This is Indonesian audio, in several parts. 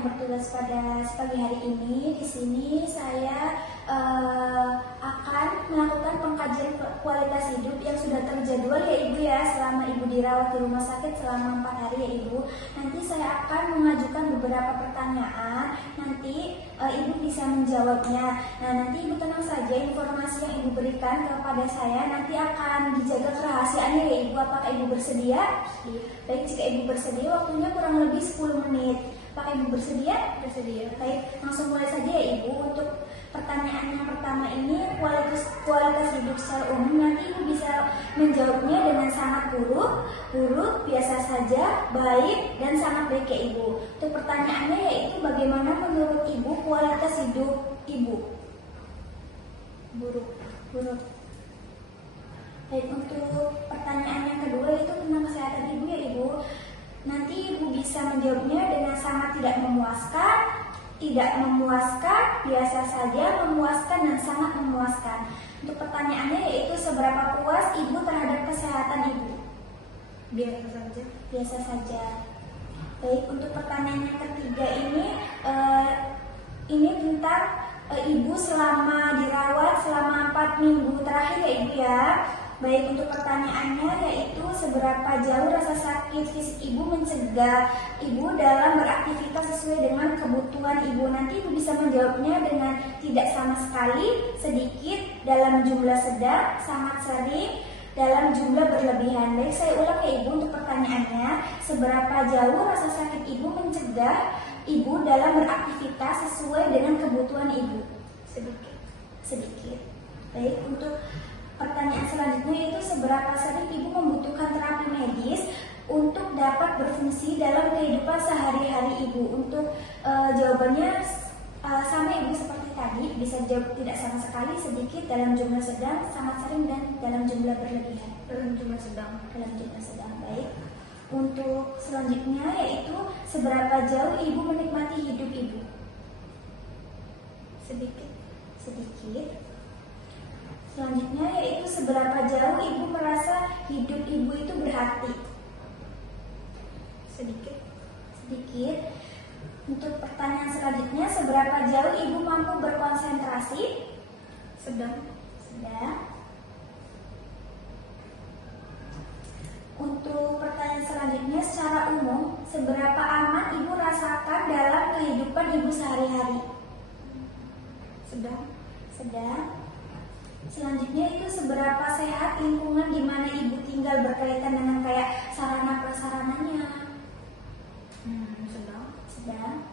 yang bertugas pada pagi hari ini. Di sini saya akan melakukan pengkajian kualitas hidup yang sudah terjadwal ya Ibu ya, selama Ibu dirawat di rumah sakit selama 4 hari ya Ibu. Nanti saya akan mengajukan beberapa pertanyaan, nanti Ibu bisa menjawabnya. Nah, nanti Ibu tenang saja, informasi yang Ibu berikan kepada saya nanti akan dijaga kerahasiaannya ya Ibu. Apakah Ibu bersedia? Baik, jika Ibu bersedia, waktunya kurang lebih 10 menit. Apakah Ibu bersedia? Bersedia. Baik, langsung mulai saja ya Ibu. Untuk pertanyaan yang pertama ini kualitas hidup secara umum, nanti Ibu bisa menjawabnya dengan sangat buruk, biasa saja, baik, dan sangat baik ya Ibu. Untuk pertanyaannya yaitu bagaimana menurut Ibu kualitas hidup Ibu? Buruk. Baik, untuk pertanyaan yang kedua itu tentang kesehatan Ibu ya Ibu. Nanti Ibu bisa menjawabnya dengan sangat tidak memuaskan, biasa saja, memuaskan, dan sangat memuaskan. Untuk pertanyaannya yaitu seberapa puas Ibu terhadap kesehatan Ibu? Biasa saja. Baik, untuk pertanyaan yang ketiga ini tentang Ibu selama dirawat selama 4 minggu terakhir ya Ibu ya. Baik, untuk pertanyaannya yaitu seberapa jauh rasa sakit fisik Ibu mencegah Ibu dalam beraktivitas sesuai dengan kebutuhan Ibu. Nanti Ibu bisa menjawabnya dengan tidak sama sekali, sedikit, dalam jumlah sedang, sangat sering, dalam jumlah berlebihan. Baik, saya ulang ya Ibu untuk pertanyaannya. Seberapa jauh rasa sakit Ibu mencegah Ibu dalam beraktivitas sesuai dengan kebutuhan Ibu? Sedikit. Baik, untuk pertanyaan selanjutnya itu seberapa sering Ibu membutuhkan terapi medis untuk dapat berfungsi dalam kehidupan sehari-hari Ibu? Untuk jawabannya sama Ibu seperti tadi, bisa jawab tidak sama sekali, sedikit, dalam jumlah sedang, sangat sering, dan dalam jumlah berlebihan. Dalam jumlah sedang. Baik. Untuk selanjutnya yaitu seberapa jauh Ibu menikmati hidup Ibu? Sedikit. Selanjutnya yaitu seberapa jauh Ibu merasa hidup Ibu itu berarti? Sedikit. Untuk pertanyaan selanjutnya, seberapa jauh Ibu mampu berkonsentrasi? Sedang. Untuk pertanyaan selanjutnya, secara umum, seberapa aman Ibu rasakan dalam kehidupan Ibu sehari-hari? Sedang. Selanjutnya itu seberapa sehat lingkungan di mana Ibu tinggal berkaitan dengan kayak sarana prasarananya? Sedang.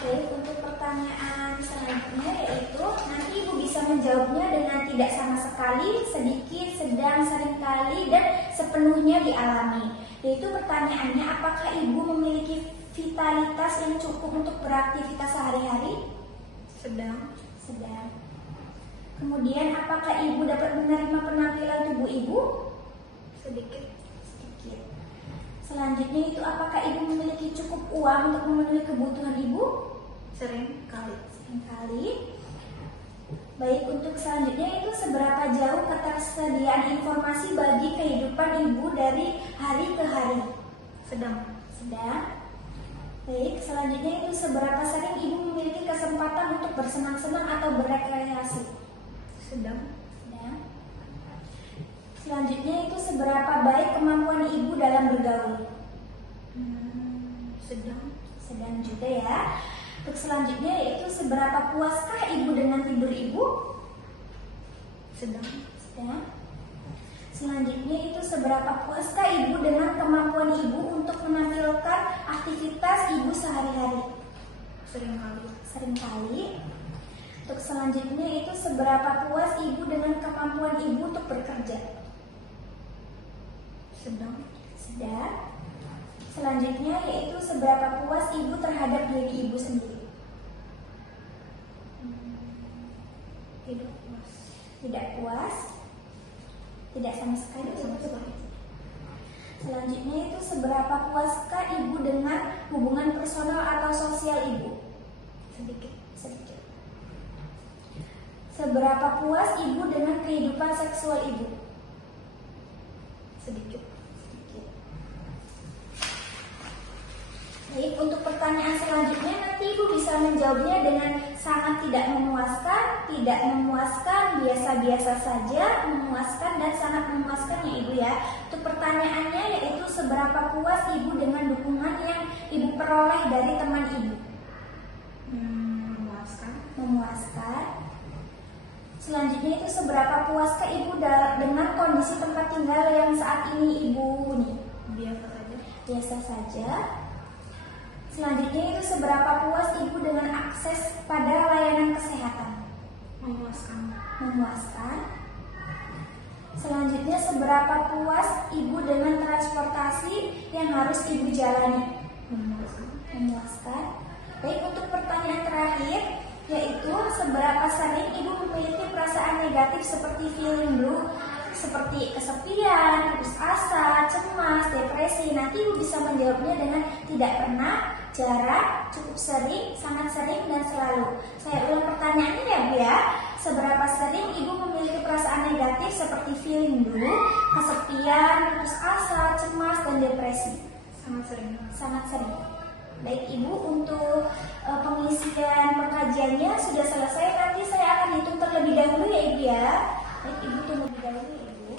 Baik, untuk pertanyaan selanjutnya yaitu nanti Ibu bisa menjawabnya dengan tidak sama sekali, sedikit, sedang, seringkali, dan sepenuhnya dialami. Yaitu pertanyaannya, apakah Ibu memiliki vitalitas yang cukup untuk beraktivitas sehari-hari? Sedang. Kemudian, apakah Ibu dapat menerima penampilan tubuh Ibu? Sedikit. Selanjutnya itu, apakah Ibu memiliki cukup uang untuk memenuhi kebutuhan Ibu? Seringkali. Baik, untuk selanjutnya itu seberapa jauh ketersediaan informasi bagi kehidupan Ibu dari hari ke hari? Sedang. Baik, selanjutnya itu seberapa sering Ibu memiliki kesempatan untuk bersenang-senang atau berrekreasi? Sedang. Selanjutnya itu seberapa baik kemampuan Ibu dalam bergaul? Sedang juga ya. Untuk selanjutnya yaitu seberapa puaskah Ibu dengan tidur Ibu? Sedang. Selanjutnya itu seberapa puaskah Ibu dengan kemampuan Ibu untuk menampilkan aktivitas Ibu sehari-hari? Seringkali. Untuk selanjutnya itu seberapa puas Ibu dengan kemampuan Ibu untuk bekerja? Sedang. Selanjutnya yaitu seberapa puas Ibu terhadap diri Ibu sendiri? Tidak puas. Tidak sama sekali. Selanjutnya itu seberapa puaskah Ibu dengan hubungan personal atau sosial Ibu? Sedikit. Seberapa puas Ibu dengan kehidupan seksual Ibu? Sedikit. pertanyaan selanjutnya nanti Ibu bisa menjawabnya dengan sangat tidak memuaskan, biasa-biasa saja, memuaskan, dan sangat memuaskan ya Ibu ya. Untuk pertanyaannya yaitu seberapa puas Ibu dengan dukungan yang Ibu peroleh dari teman Ibu? Memuaskan. Selanjutnya itu seberapa puaskah Ibu dengan kondisi tempat tinggal yang saat ini Ibu huni? Biasa saja. Selanjutnya itu seberapa puas Ibu dengan akses pada layanan kesehatan? Memuaskan. Selanjutnya seberapa puas Ibu dengan transportasi yang harus Ibu jalani? Memuaskan. Baik, untuk pertanyaan terakhir yaitu seberapa sering Ibu memiliki perasaan negatif seperti feeling blue, seperti kesepian, putus asa, cemas, depresi. Nanti Ibu bisa menjawabnya dengan tidak pernah, jarang, cukup sering, sangat sering, dan selalu. Saya ulang pertanyaannya ya Bu ya. Seberapa sering Ibu memiliki perasaan negatif seperti feeling blue, kesepian, putus asa, cemas, dan depresi? Sangat sering. Baik Ibu, untuk pengisian pengajiannya sudah selesai. Nanti saya akan hitung terlebih dahulu ya Ibu ya. Baik Ibu, tunggu terlebih dahulu ya Ibu.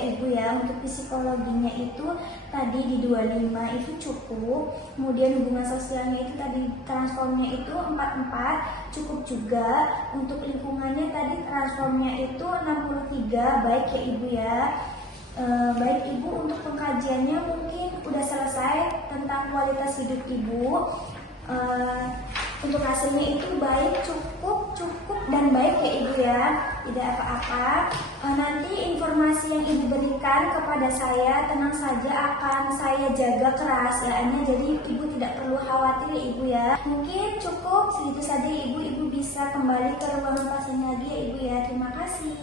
Ibu ya. Untuk psikologinya itu tadi di 25 itu cukup. Kemudian hubungan sosialnya itu tadi transformnya itu 44 cukup juga. Untuk lingkungannya tadi transformnya itu 63, baik ya Ibu ya. Baik Ibu, untuk pengkajiannya mungkin udah selesai tentang kualitas hidup Ibu. Untuk hasilnya itu baik, cukup dan baik ya Ibu ya, tidak apa-apa. Nanti informasi yang Ibu berikan kepada saya tenang saja akan saya jaga kerahasiaannya, jadi Ibu tidak perlu khawatir ya Ibu ya. Mungkin cukup segitu saja Ibu. Ibu bisa kembali ke ruangan pasien lagi ya Ibu ya. Terima kasih.